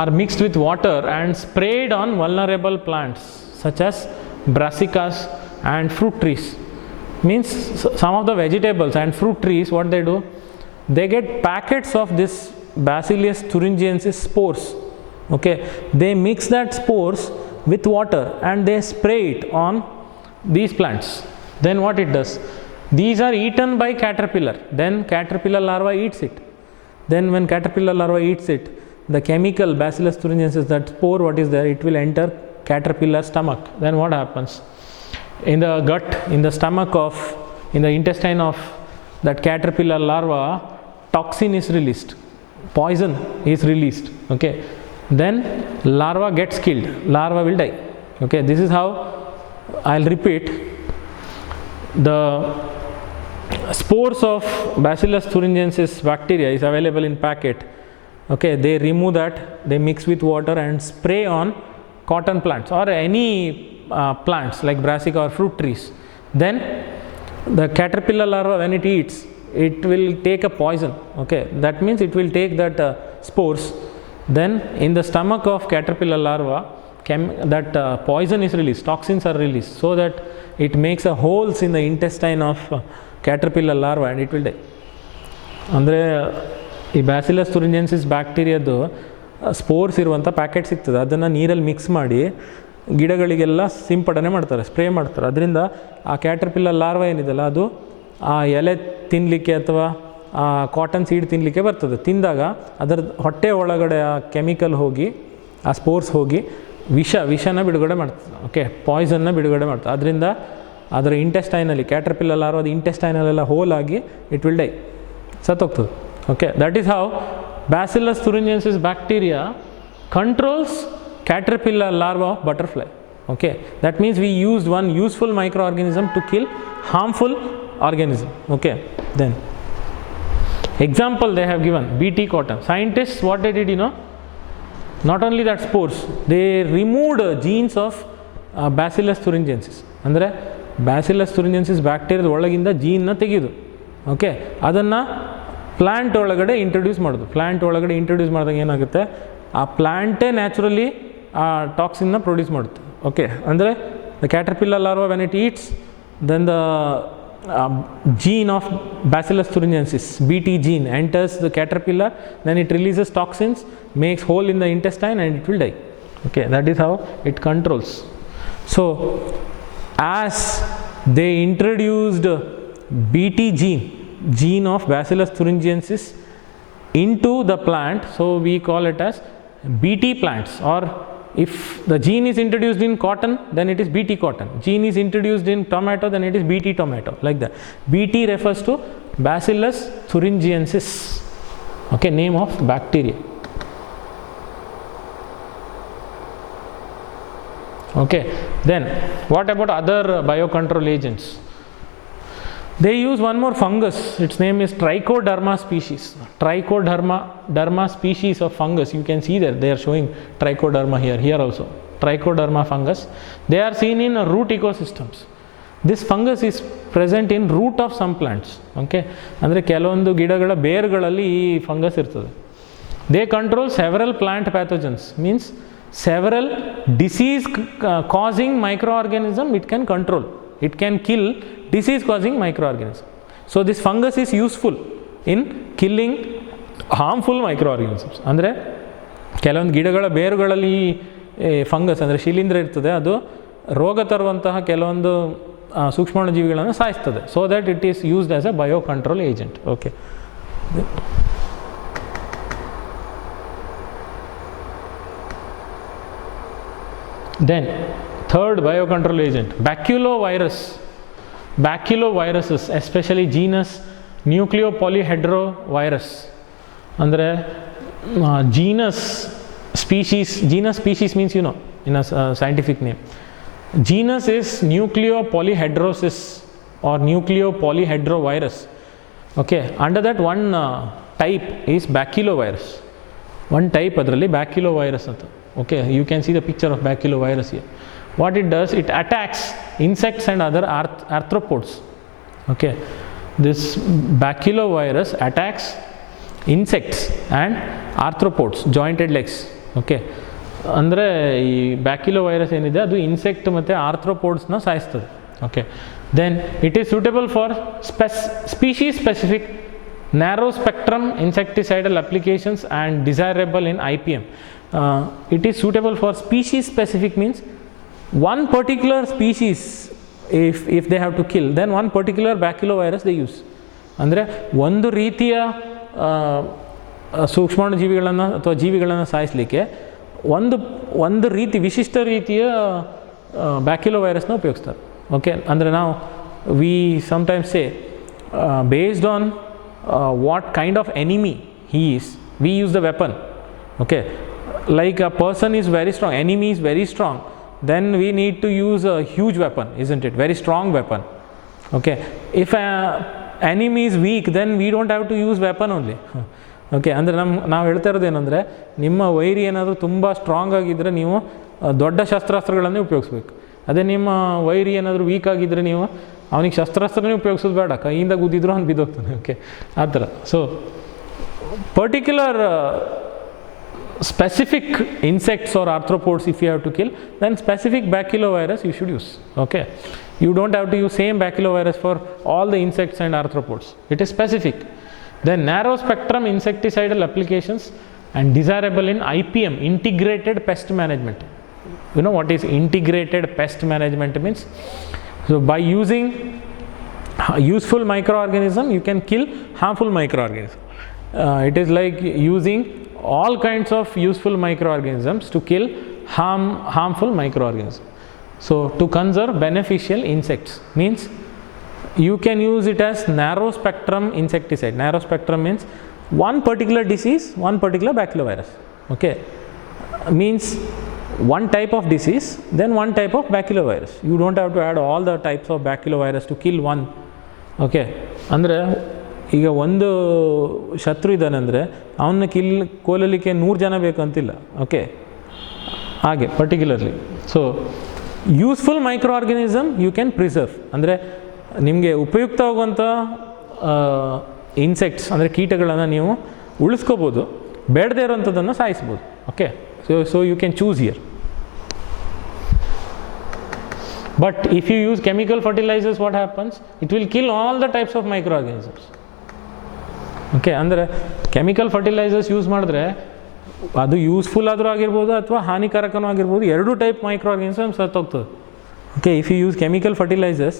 are mixed with water and sprayed on vulnerable plants such as brassicas and fruit trees. Means some of the vegetables and fruit trees, what they do, they get packets of this Bacillus thuringiensis spores. Okay, they mix that spores with water and they spray it on these plants. Then what it does, these are eaten by caterpillar, then caterpillar larva eats it. Then when caterpillar larva eats it, the chemical Bacillus thuringiensis, that spore what is there, it will enter caterpillar stomach. Then what happens, in the gut, in the stomach of, in the intestine of that caterpillar larva, toxin is released, poison is released. Okay, then larva gets killed, larva will die. Okay, this is how, I'll repeat, the spores of Bacillus thuringiensis bacteria is available in packet. Okay, they remove that, they mix with water and spray on cotton plants or any plants like brassica or fruit trees. Then the caterpillar larva, when it eats, it will take a poison. Okay, that means it will take that spores. Then in the stomach of caterpillar larva, that poison is released, toxins are released, so that it makes a holes in the intestine of caterpillar larva and it will die. ಅಂದರೆ ಈ bacillus ಥುರಿಂಜಿಯನ್ಸಿಸ್ ಬ್ಯಾಕ್ಟೀರಿಯಾದು spores ಇರುವಂಥ packet ಸಿಗ್ತದೆ, ಅದನ್ನು ನೀರಲ್ಲಿ mix ಮಾಡಿ ಗಿಡಗಳಿಗೆಲ್ಲ ಸಿಂಪಡಣೆ ಮಾಡ್ತಾರೆ, spray ಮಾಡ್ತಾರೆ. ಅದರಿಂದ ಆ ಕ್ಯಾಟರ್ಪಿಲ್ಲರ್ ಲಾರ್ವಾ ಏನಿದೆಲ್ಲ ಅದು ಆ ಎಲೆ ತಿನ್ನಲಿಕ್ಕೆ ಅಥವಾ ಆ ಕಾಟನ್ ಸೀಡ್ ತಿನ್ನಲಿಕ್ಕೆ ಬರ್ತದೆ. ತಿಂದಾಗ ಅದರ ಹೊಟ್ಟೆ ಒಳಗಡೆ ಆ ಕೆಮಿಕಲ್ ಹೋಗಿ, ಆ ಸ್ಪೋರ್ಸ್ ಹೋಗಿ ವಿಷನ ಬಿಡುಗಡೆ ಮಾಡ್ತದೆ. ಓಕೆ, ಪಾಯ್ಸನ್ನ ಬಿಡುಗಡೆ ಮಾಡ್ತದೆ. ಅದರಿಂದ ಅದರ ಇಂಟೆಸ್ಟೈನಲ್ಲಿ, ಕ್ಯಾಟರ್ಪಿಲ್ಲರ್ ಲಾರ್ವಾದ ಇಂಟೆಸ್ಟೈನಲ್ಲೆಲ್ಲ ಹೋಲ್ ಆಗಿ ಇಟ್ ವಿಲ್ ಡೈ, ಸತ್ತೋಗ್ತದೆ. Okay, that is how Bacillus thuringiensis bacteria controls caterpillar larva of butterfly. Okay, that means we used one useful microorganism to kill harmful organism. Okay, then example they have given, BT cotton. Scientists, what they did, not only that spores, they removed genes of Bacillus thuringiensis. ಅಂದರೆ Bacillus thuringiensis ಬ್ಯಾಕ್ಟೀರಿಯಾದ ಒಳಗಿಂದ ಜೀನ್ನ ತೆಗೆದು, okay, ಅದನ್ನು plant ಒಳಗಡೆ introduce ಮಾಡೋದು. Plant ಒಳಗಡೆ introduce ಮಾಡಿದಾಗ ಏನಾಗುತ್ತೆ, ಆ ಪ್ಲ್ಯಾಂಟೇ ನ್ಯಾಚುರಲಿ ಆ ಟಾಕ್ಸಿನ್ನ ಪ್ರೊಡ್ಯೂಸ್ ಮಾಡುತ್ತೆ. ಓಕೆ, ಅಂದರೆ the caterpillar larva when it eats, then the gene of Bacillus thuringiensis, BT gene, enters the caterpillar, then it releases toxins, makes hole in the intestine and it will die. Okay, that is how it controls. So as they introduced BT gene of Bacillus thuringiensis into the plant, so we call it as BT plants. Or if the gene is introduced in cotton, then it is BT cotton. Gene is introduced in tomato, then it is BT tomato, like that. BT refers to Bacillus thuringiensis. Okay, name of bacteria. Okay, then what about other biocontrol agents? They use one more fungus, its name is Trichoderma species. Trichoderma species of fungus, you can see there, they are showing Trichoderma here also. Trichoderma fungus, they are seen in root ecosystems. This fungus is present in root of some plants. Okay, ಅಂದರೆ ಕೆಲವೊಂದು ಗಿಡಗಳ ಬೇರುಗಳಲ್ಲಿ ಈ fungus ಇರ್ತದೆ. They control several plant pathogens, means several disease causing microorganism it can control. It can kill disease causing microorganism. So this fungus is useful in killing harmful micro organisms. ಅಂದರೆ ಕೆಲವೊಂದು ಗಿಡಗಳ ಬೇರುಗಳಲ್ಲಿ ಫಂಗಸ್ ಅಂದರೆ ಶಿಲೀಂಧ್ರ ಇರ್ತದೆ, ಅದು ರೋಗ ತರುವಂತಹ ಕೆಲವೊಂದು ಸೂಕ್ಷ್ಮಾಣುಜೀವಿಗಳನ್ನು ಸಾಯಿಸ್ತದೆ. So that it is used as a bio control agent. Okay, then third biocontrol agent, baculoviruses, especially genus nucleopolyhedrovirus. ಅಂದರೆ genus species means, you know, in a scientific name. Genus is nucleopolyhedrosis or nucleopolyhedrovirus. Okay, under that one type is baculovirus. One type ಅದರಲ್ಲಿ baculovirus ಅಂತ. Okay, you can see the picture of baculovirus here. What it does, it attacks insects and other arthropods. Okay, this baculovirus attacks insects and arthropods, jointed legs. Okay, ಅಂದರೆ ಈ ಬ್ಯಾಕ್ಯುಲೋವೈರಸ್ ಏನಿದೆ ಅದು insect ಮತ್ತು ಆರ್ಥ್ರೋಪೋಡ್ಸ್ನ ಸಾಯಿಸ್ತದೆ. Okay, then it is suitable for species specific narrow spectrum insecticidal applications and desirable in IPM. It is suitable for species specific means one particular species, if they have to kill, then one particular baculovirus they use. ಅಂದರೆ ಒಂದು ರೀತಿಯ ಸೂಕ್ಷ್ಮಾಣುಜೀವಿಗಳನ್ನು ಅಥವಾ ಜೀವಿಗಳನ್ನು ಸಾಯಿಸಲಿಕ್ಕೆ ಒಂದು ರೀತಿ ವಿಶಿಷ್ಟ ರೀತಿಯ ಬ್ಯಾಕ್ಯುಲೋವೈರಸ್ನ ಉಪಯೋಗಿಸ್ತಾರೆ. ಓಕೆ, ಅಂದರೆ ನಾವು we sometimes say based on what kind of enemy he is, we use the weapon. Okay, like a person is very strong, enemy is very strong, then we need to use a huge weapon, isn't it? Very strong weapon. Okay, if enemy is weak, then we don't have to use weapon only. Okay, ಅಂದರೆ ನಾವು ಹೇಳ್ತಾ ಇರೋದೇನೆಂದರೆ, ನಿಮ್ಮ ವೈರಿ ಏನಾದರೂ ತುಂಬ strong ಆಗಿದ್ದರೆ ನೀವು ದೊಡ್ಡ ಶಸ್ತ್ರಾಸ್ತ್ರಗಳನ್ನೇ ಉಪಯೋಗಿಸ್ಬೇಕು. ಅದೇ ನಿಮ್ಮ ವೈರಿ ಏನಾದರೂ ವೀಕ್ ಆಗಿದ್ದರೆ ನೀವು ಅವನಿಗೆ ಶಸ್ತ್ರಾಸ್ತ್ರನೇ ಉಪಯೋಗಿಸೋದು ಬೇಡ, ಕೈಯಿಂದ ಗುದ್ದಿದ್ರು ಅವ್ನು ಬಿದ್ದೋಗ್ತಾನೆ. ಓಕೆ, ಆ ಥರ. So particular specific insects or arthropods if you have to kill, then specific baculovirus you should use. Okay, you don't have to use same baculovirus for all the insects and arthropods, it is specific. Then narrow spectrum insecticidal applications and desirable in IPM, integrated pest management. You know what is integrated pest management means? So by using useful microorganism you can kill harmful microorganism. It is like using all kinds of useful microorganisms to kill harmful microorganisms. So to conserve beneficial insects means you can use it as narrow spectrum insecticide. Narrow spectrum means one particular disease, one particular baculovirus. Okay, means one type of disease, then one type of baculovirus. You don't have to add all the types of baculovirus to kill one. Okay, ಅಂದರೆ ಈಗ ಒಂದು ಶತ್ರು ಇದ್ದಾನೆ ಅಂದರೆ ಅವನ್ನ ಕೊಲ್ಲಲಿಕ್ಕೆ 100 ಜನ ಬೇಕಂತಿಲ್ಲ. ಓಕೆ, ಹಾಗೆ particularly. So useful micro organism you can preserve, ಅಂದರೆ ನಿಮಗೆ ಉಪಯುಕ್ತವಾಗುವಂಥ ಇನ್ಸೆಕ್ಟ್ಸ್ ಅಂದರೆ ಕೀಟಗಳನ್ನು ನೀವು ಉಳಿಸ್ಕೋಬೋದು, ಬೇಡದೇ ಇರೋವಂಥದ್ದನ್ನು ಸಾಯಿಸ್ಬೋದು. Okay, so you can choose here. But if you use chemical fertilisers what happens, it will kill all the types of micro organisms. Okay, ಅಂದರೆ ಕೆಮಿಕಲ್ ಫರ್ಟಿಲೈಸರ್ಸ್ ಯೂಸ್ ಮಾಡಿದ್ರೆ ಅದು ಯೂಸ್ಫುಲ್ ಆದರೂ ಆಗಿರ್ಬೋದು ಅಥವಾ ಹಾನಿಕಾರಕನೂ ಆಗಿರ್ಬೋದು, ಎರಡೂ ಟೈಪ್ ಮೈಕ್ರೋ ಆರ್ಗನಿಸಮ್ ಸತ್ತೋಗ್ತದೆ. Okay, if you use chemical fertilisers,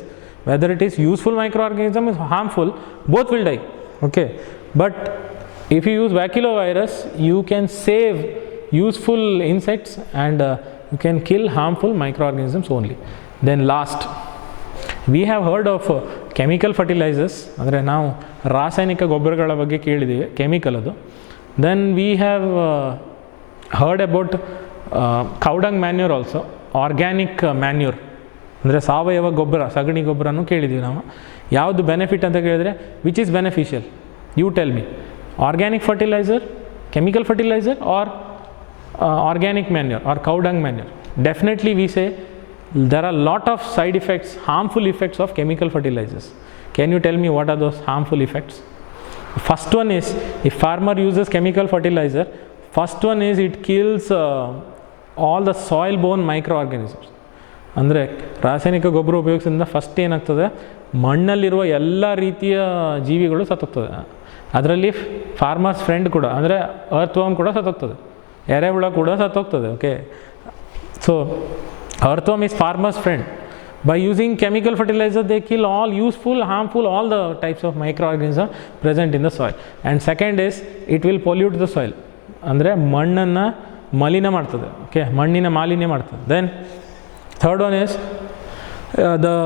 whether it is useful micro organism is harmful, both will die. Okay, but if you use baculovirus you can save useful insects and you can kill harmful micro organisms only. Then last we have heard of chemical fertilisers, ಅಂದರೆ ನಾವು ರಾಸಾಯನಿಕ ಗೊಬ್ಬರಗಳ ಬಗ್ಗೆ ಕೇಳಿದ್ದೀವಿ, chemical ಅದು. Then we have heard about cow dung manure also, organic manure ಅಂದರೆ ಸಾವಯವ ಗೊಬ್ಬರ, ಸಗಣಿ ಗೊಬ್ಬರನೂ ಕೇಳಿದ್ದೀವಿ ನಾವು. ಯಾವುದು ಬೆನಿಫಿಟ್ ಅಂತ ಕೇಳಿದರೆ which is beneficial, you tell me, organic fertiliser, chemical fertiliser or organic manure or cow dung manure? Definitely we say there are a lot of side effects, harmful effects of chemical fertilizers. Can you tell me what are those harmful effects? First one is, if farmer uses chemical fertilizer, first one is it kills all the soil borne microorganisms. ಅಂದರೆ ರಾಸಾಯನಿಕ ಗೊಬ್ಬರ ಉಪಯೋಗಿಸೋದ್ರಿಂದ first ಏನಾಗ್ತದೆ, ಮಣ್ಣಲ್ಲಿರುವ ಎಲ್ಲ ರೀತಿಯ ಜೀವಿಗಳು ಸತ್ತೋಗ್ತದೆ. ಅದರಲ್ಲಿ farmers friend ಕೂಡ ಅಂದರೆ ಅರ್ಥವಾಮ್ ಕೂಡ ಸತ್ತೋಗ್ತದೆ, ಎರೆಹುಳ ಕೂಡ ಸತ್ತೋಗ್ತದೆ. Okay, so earthworm is farmers friend. By using chemical fertilizer, they kill all useful, harmful, all the types of microorganisms present in the soil. And second is, it will pollute the soil. ಅಂದರೆ ಮಣ್ಣನ್ನು ಮಲಿನ ಮಾಡ್ತದೆ. Okay, ಮಣ್ಣಿನ ಮಾಲಿನ್ಯ ಮಾಡ್ತದೆ. Then third one is the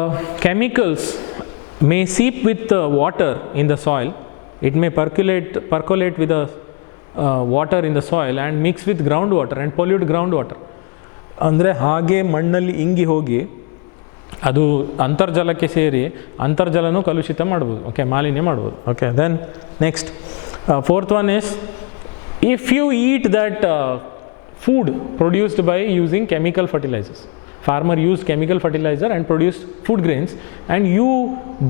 chemicals may seep with water in the soil. It may percolate with the water in the soil and mix with groundwater and pollute groundwater. ಅಂದರೆ ಹಾಗೆ ಮಣ್ಣಲ್ಲಿ ಇಂಗಿ ಹೋಗಿ ಅದು ಅಂತರ್ಜಲಕ್ಕೆ ಸೇರಿ ಅಂತರ್ಜಲನೂ ಕಲುಷಿತ ಮಾಡ್ಬೋದು. ಓಕೆ, ಮಾಲಿನ್ಯ ಮಾಡ್ಬೋದು. Okay, then next fourth one is, if you eat that food produced by using chemical fertilisers, farmer used chemical fertilizer and produced food grains, and you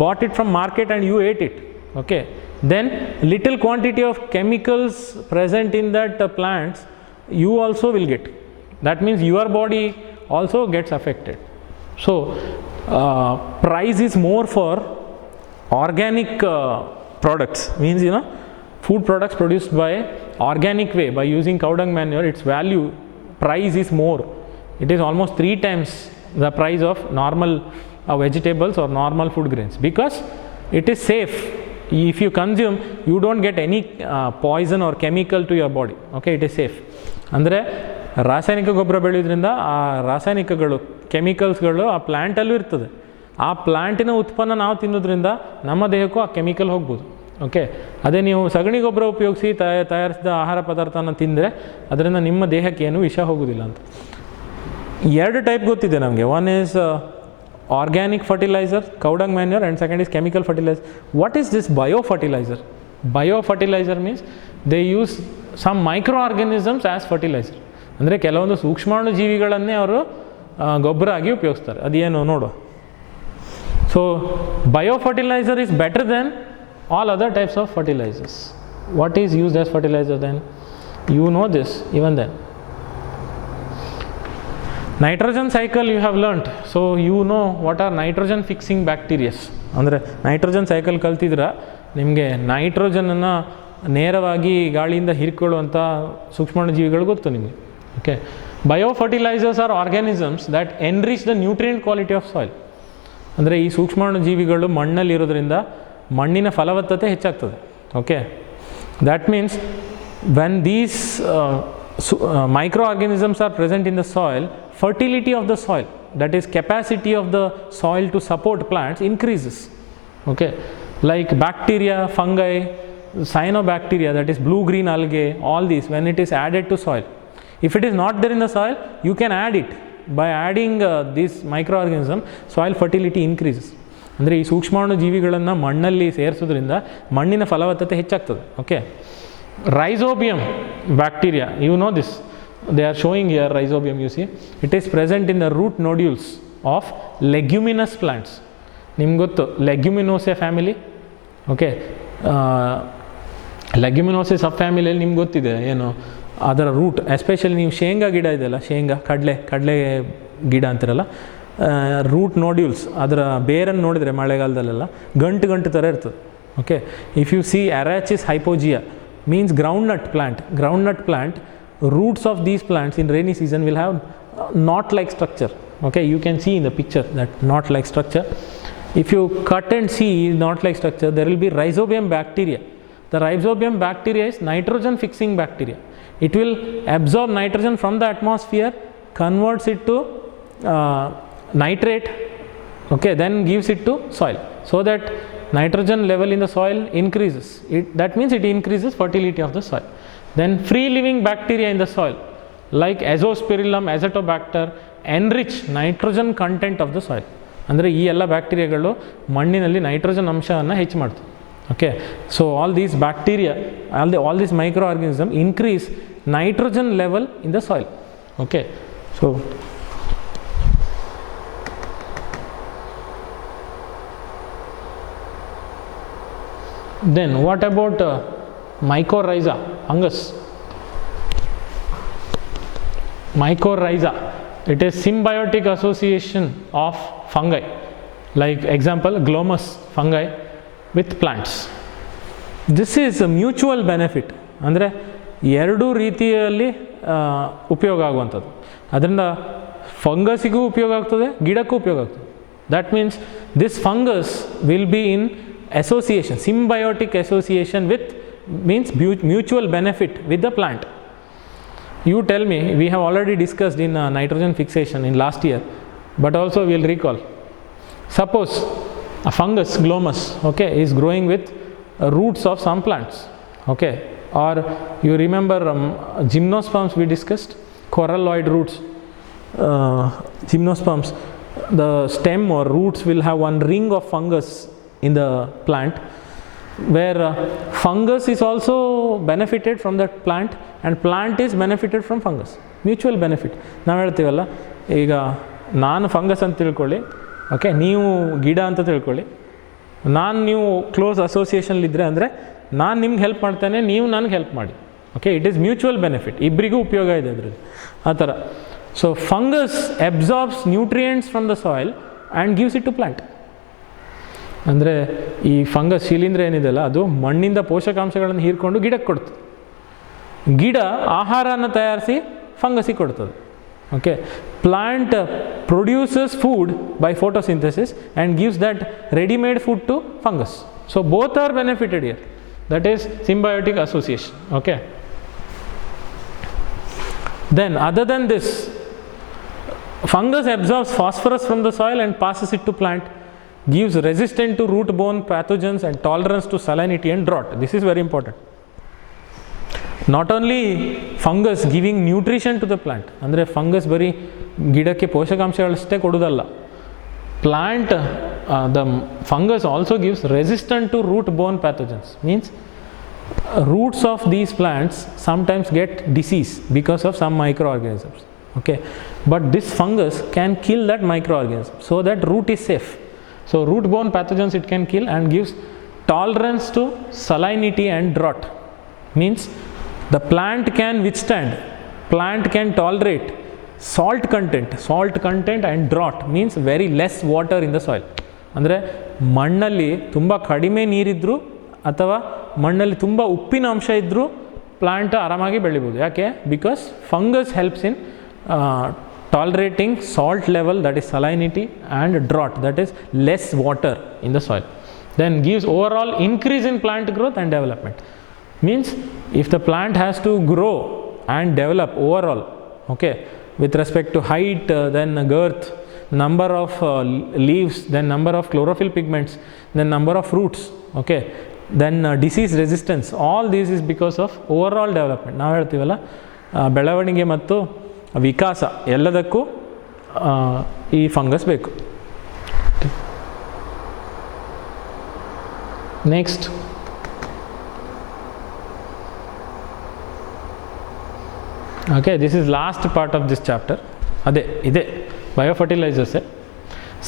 bought it from market and you ate it. Okay, then little quantity of chemicals present in that plants you also will get. That means your body also gets affected. So price is more for organic products, means food products produced by organic way by using cow dung manure, its value price is more. It is almost 3 times the price of normal vegetables or normal food grains, because it is safe. If you consume, you don't get any poison or chemical to your body. Okay, it is safe. ಅಂದರೆ ರಾಸಾಯನಿಕ ಗೊಬ್ಬರ ಬೆಳೆಯೋದ್ರಿಂದ ಆ ರಾಸಾಯನಿಕಗಳು ಕೆಮಿಕಲ್ಸ್ಗಳು ಆ ಪ್ಲ್ಯಾಂಟಲ್ಲೂ ಇರ್ತದೆ. ಆ ಪ್ಲ್ಯಾಂಟಿನ ಉತ್ಪನ್ನ ನಾವು ತಿನ್ನೋದ್ರಿಂದ ನಮ್ಮ ದೇಹಕ್ಕೂ ಆ ಕೆಮಿಕಲ್ ಹೋಗ್ಬೋದು. ಓಕೆ, ಅದೇ ನೀವು ಸಗಣಿ ಗೊಬ್ಬರ ಉಪಯೋಗಿಸಿ ತಯಾರಿಸಿದ ಆಹಾರ ಪದಾರ್ಥನ ತಿಂದರೆ ಅದರಿಂದ ನಿಮ್ಮ ದೇಹಕ್ಕೆ ಏನೂ ವಿಷ ಹೋಗೋದಿಲ್ಲ ಅಂತ. 2 ಟೈಪ್ ಗೊತ್ತಿದೆ ನಮಗೆ. One is organic fertiliser, cow dung manure, and second is chemical fertiliser. What is this bio fertiliser? Bio fertiliser means they use some micro organisms as fertiliser. ಅಂದರೆ ಕೆಲವೊಂದು ಸೂಕ್ಷ್ಮಾಣು ಜೀವಿಗಳನ್ನೇ ಅವರು ಗೊಬ್ಬರ ಆಗಿ ಉಪಯೋಗಿಸ್ತಾರೆ. ಅದೇನು ನೋಡುವ. So bio fertiliser is better than all other types of fertilisers. What is used as fertiliser then? You know this even then. Nitrogen cycle you have learnt, so you know what are nitrogen fixing bacteria. ಅಂದರೆ nitrogen cycle ಕಲ್ತಿದ್ರೆ ನಿಮಗೆ ನೈಟ್ರೋಜನನ್ನು ನೇರವಾಗಿ ಗಾಳಿಯಿಂದ ಹೀರಿಕೊಳ್ಳುವಂಥ ಸೂಕ್ಷ್ಮಾಣು ಜೀವಿಗಳು ಗೊತ್ತು ನಿಮಗೆ. Okay, bio fertilisers are organisms that enrich the nutrient quality of soil. ಅಂದರೆ ಈ ಸೂಕ್ಷ್ಮಾಣು ಜೀವಿಗಳು ಮಣ್ಣಲ್ಲಿರೋದ್ರಿಂದ ಮಣ್ಣಿನ ಫಲವತ್ತತೆ ಹೆಚ್ಚಾಗ್ತದೆ. Okay, that means when these microorganisms are present in the soil, fertility of the soil, that is capacity of the soil to support plants, increases. Okay, like bacteria, fungi, cyanobacteria, that is blue green algae, all these, when it is added to soil, if it is not there in the soil, you can add it. By adding these microorganisms, soil fertility increases. ಅಂದರೆ ಈ ಸೂಕ್ಷ್ಮಾಣು ಜೀವಿಗಳನ್ನು ಮಣ್ಣಲ್ಲಿ ಸೇರಿಸೋದ್ರಿಂದ ಮಣ್ಣಿನ ಫಲವತ್ತತೆ ಹೆಚ್ಚಾಗ್ತದೆ. Okay, rhizobium bacteria, you know this, they are showing here rhizobium, you see, it is present in the root nodules of leguminous plants. ನಿಮ್ಗೆ ಗೊತ್ತು ಲೆಗ್ಯುಮಿನೋಸೆ ಫ್ಯಾಮಿಲಿ. ಓಕೆ, ಲೆಗ್ಯುಮಿನೋಸೆ ಸಬ್ ಫ್ಯಾಮಿಲಿಯಲ್ಲಿ ನಿಮ್ಗೆ ಗೊತ್ತಿದೆ ಏನು ಅದರ ರೂಟ್. ಎಸ್ಪೆಷಲಿ ನೀವು ಶೇಂಗಾ ಗಿಡ ಇದೆಯಲ್ಲ, ಶೇಂಗಾ ಕಡಲೆ ಗಿಡ ಅಂತಿರಲ್ಲ, ರೂಟ್ ನೋಡ್ಯೂಲ್ಸ್, ಅದರ ಬೇರನ್ನು ನೋಡಿದರೆ ಮಳೆಗಾಲದಲ್ಲೆಲ್ಲ ಗಂಟು ಥರ ಇರ್ತದೆ. Okay, if you see Arachis hypogaea means groundnut plant, roots of these plants in rainy season will have knot like structure. Okay, you can see in the picture that knot like structure. If you cut and see knot like structure, there will be rhizobium bacteria. The rhizobium bacteria is nitrogen fixing bacteria. It will absorb nitrogen from the atmosphere, converts it to nitrate, okay, then gives it to soil, so that nitrogen level in the soil increases. That means it increases fertility of the soil. Then free living bacteria in the soil like Azospirillum, Azotobacter enrich nitrogen content of the soil. ಅಂದರೆ ಈ ಎಲ್ಲ ಬ್ಯಾಕ್ಟೀರಿಯಾಗಳು ಮಣ್ಣಿನಲ್ಲಿ nitrogen ಅಂಶವನ್ನು ಹೆಚ್ಚು ಮಾಡ್ತವೆ. Okay, so all these bacteria, all these micro organism increase nitrogen level in the soil. Okay, so then what about mycorrhiza, fungus? Mycorrhiza, it is symbiotic association of fungi. like example glomus fungi with plants. This is a mutual benefit, ಅಂದರೆ ಎರಡೂ ರೀತಿಯಲ್ಲಿ ಉಪಯೋಗ ಆಗುವಂಥದ್ದು. ಅದರಿಂದ ಫಂಗಸಿಗೂ ಉಪಯೋಗ ಆಗ್ತದೆ, ಗಿಡಕ್ಕೂ ಉಪಯೋಗ ಆಗ್ತದೆ. That means this fungus will be in association, symbiotic association with, means mutual benefit with the plant. You tell me, we have already discussed in nitrogen fixation in last year, but also we will recall. Suppose a fungus glomus, okay, is growing with roots of some plants, okay, or you remember gymnosperms we discussed, coralloid roots, gymnosperms, the stem or roots will have one ring of fungus in the plant, where fungus is also benefited from that plant and plant is benefited from fungus, mutual benefit. ನಾವು ಹೇಳ್ತೀವಲ್ಲ, ಈಗ ನಾನು fungus ಅಂತ ತಿಳ್ಕೊಳ್ಳಿ, okay, ನೀವು ಗಿಡ ಅಂತ ತಿಳ್ಕೊಳ್ಳಿ, ನಾನು ನೀವು ಕ್ಲೋಸ್ ಅಸೋಸಿಯೇಷನ್ಲಿದ್ದರೆ ಅಂದರೆ ನಾನು ನಿಮ್ಗೆ ಹೆಲ್ಪ್ ಮಾಡ್ತೇನೆ, ನೀವು ನನಗೆ ಹೆಲ್ಪ್ ಮಾಡಿ, okay, it is mutual benefit, ಇಬ್ಬರಿಗೂ ಉಪಯೋಗ ಇದೆ ಅದರಲ್ಲಿ, ಆ ಥರ. So fungus absorbs nutrients from the soil and gives it to plant. ಅಂದರೆ ಈ ಫಂಗಸ್ ಶಿಲೀಂಧ್ರ ಏನಿದೆಯಲ್ಲ, ಅದು ಮಣ್ಣಿಂದ ಪೋಷಕಾಂಶಗಳನ್ನು ಹೀರ್ಕೊಂಡು ಗಿಡಕ್ಕೆ ಕೊಡ್ತದೆ, ಗಿಡ ಆಹಾರನ ತಯಾರಿಸಿ ಫಂಗಸಿಗೆ ಕೊಡ್ತದೆ, okay. Plant produces food by photosynthesis and gives that readymade food to fungus. So both are benefited here, that is symbiotic association, okay. Then other than this, fungus absorbs phosphorus from the soil and passes it to plant, gives resistance to root borne pathogens and tolerance to salinity and drought. This is very important. Not only fungus giving nutrition to the plant, ಅಂದರೆ fungus ಬರೀ ಗಿಡಕ್ಕೆ ಪೋಷಕಾಂಶಗಳಷ್ಟೇ ಕೊಡೋದಲ್ಲ, plant the fungus also gives resistance to root borne pathogens, means roots of these plants sometimes get disease because of some microorganisms, okay, but this fungus can kill that microorganism so that root is safe. So root borne pathogens it can kill and gives tolerance to salinity and drought, means the plant can withstand, plant can tolerate salt content and drought, means very less water in the soil. ಅಂದರೆ ಮಣ್ಣಲ್ಲಿ ತುಂಬ ಕಡಿಮೆ ನೀರಿದ್ದರೂ ಅಥವಾ ಮಣ್ಣಲ್ಲಿ ತುಂಬ ಉಪ್ಪಿನ ಅಂಶ ಇದ್ದರೂ ಪ್ಲಾಂಟ್ ಆರಾಮಾಗಿ ಬೆಳಿಬೋದು. ಯಾಕೆ? Because fungus helps in tolerating salt level, that is salinity, and drought, that is less water in the soil. Then gives overall increase in plant growth and development. Means if the plant has to grow and develop overall, okay, with respect to height, then girth, number of leaves, then number of chlorophyll pigments, then number of fruits, okay, then disease resistance, all this is because of overall development. ನಾವು ಹೇಳ್ತೀವಲ್ಲ, ಬೆಳವಣಿಗೆ ಮತ್ತು ವಿಕಾಸ ಎಲ್ಲದಕ್ಕೂ ಈ fungus ಬೇಕು. Next okay, this is last part of this chapter. ಅದೇ ಇದೆ ಬಯೋಫರ್ಟಿಲೈಸರ್ಸೇ.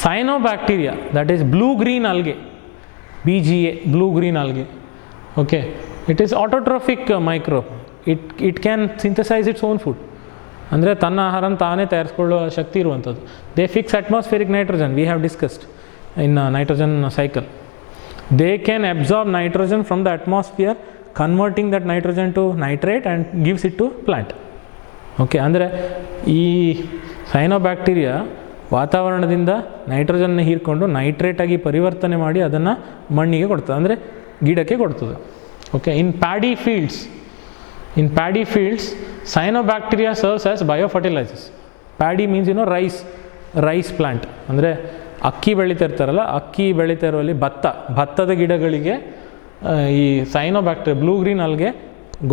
Cyanobacteria, that is blue green algae, BGA, blue green algae, okay, it is autotrophic microbe, it can synthesize its own food, ಅಂದರೆ ತನ್ನ ಆಹಾರನ ತಾನೇ ತಯಾರಿಸ್ಕೊಳ್ಳೋ ಶಕ್ತಿ ಇರುವಂಥದ್ದು. They fix atmospheric nitrogen, we have discussed in nitrogen cycle. They can absorb nitrogen from the atmosphere, converting that nitrogen to nitrate and gives it to plant, okay. ಅಂದರೆ ಈ cyanobacteria ವಾತಾವರಣದಿಂದ ನೈಟ್ರೋಜನ್ನ ಹೀರ್ಕೊಂಡು ನೈಟ್ರೇಟಾಗಿ ಪರಿವರ್ತನೆ ಮಾಡಿ ಅದನ್ನು ಮಣ್ಣಿಗೆ ಕೊಡ್ತದೆ, ಅಂದರೆ ಗಿಡಕ್ಕೆ ಕೊಡ್ತದೆ, okay. In paddy fields cyanobacteria serves as biofertilisers. Paddy means rice plant, ಅಂದರೆ ಅಕ್ಕಿ ಬೆಳೀತಾ ಇರ್ತಾರಲ್ಲ, ಅಕ್ಕಿ ಬೆಳೀತಾ ಇರುವಲ್ಲಿ ಭತ್ತದ ಗಿಡಗಳಿಗೆ ಈ ಸೈನೋಬ್ಯಾಕ್ಟೀರಿಯಾ ಬ್ಲೂ ಗ್ರೀನ್ ಅಲ್ಗೆ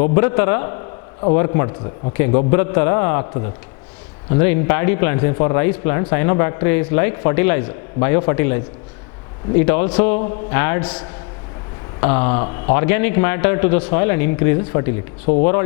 ಗೊಬ್ಬರ ಥರ ವರ್ಕ್ ಮಾಡ್ತದೆ, ಓಕೆ, ಗೊಬ್ಬರದ ಥರ ಆಗ್ತದೆ ಅದಕ್ಕೆ. ಅಂದರೆ in paddy plants, in for rice plants, cyanobacteria is like fertiliser, biofertiliser. It also adds organic matter to the soil and increases fertility. So overall